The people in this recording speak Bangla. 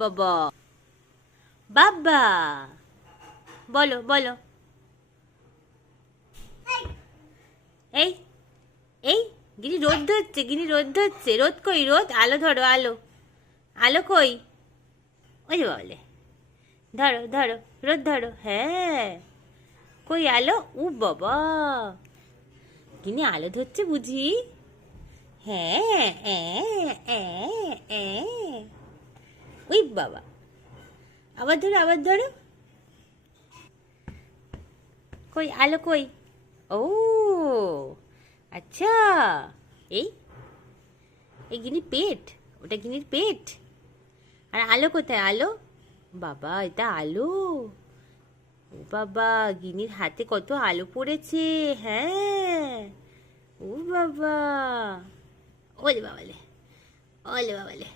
বাবা বাবা বলো বলো। এই এই গিনি রোদ ধরছে, গিনি রোদ ধরছে। রোদ কই? রোদ আলো ধরো, আলো আলো কই? ওই যে বলে ধরো ধরো, রোদ ধরো। হ্যাঁ কই আলো? ও বাবা, গিনি আলো ধরছে বুঝি? হ্যাঁ ওই বাবা, আবার ধরো আবার ধরো। কই আলো কই? ও আচ্ছা, এই এই গিনি পেট, ওটা গিনির পেট। আর আলো কোথায়? আলো বাবা, এটা আলো। ও বাবা, গিনির হাতে কত আলো পড়েছে। হ্যাঁ ও বাবা, ওলে বাবালে, ওলে বাবালে।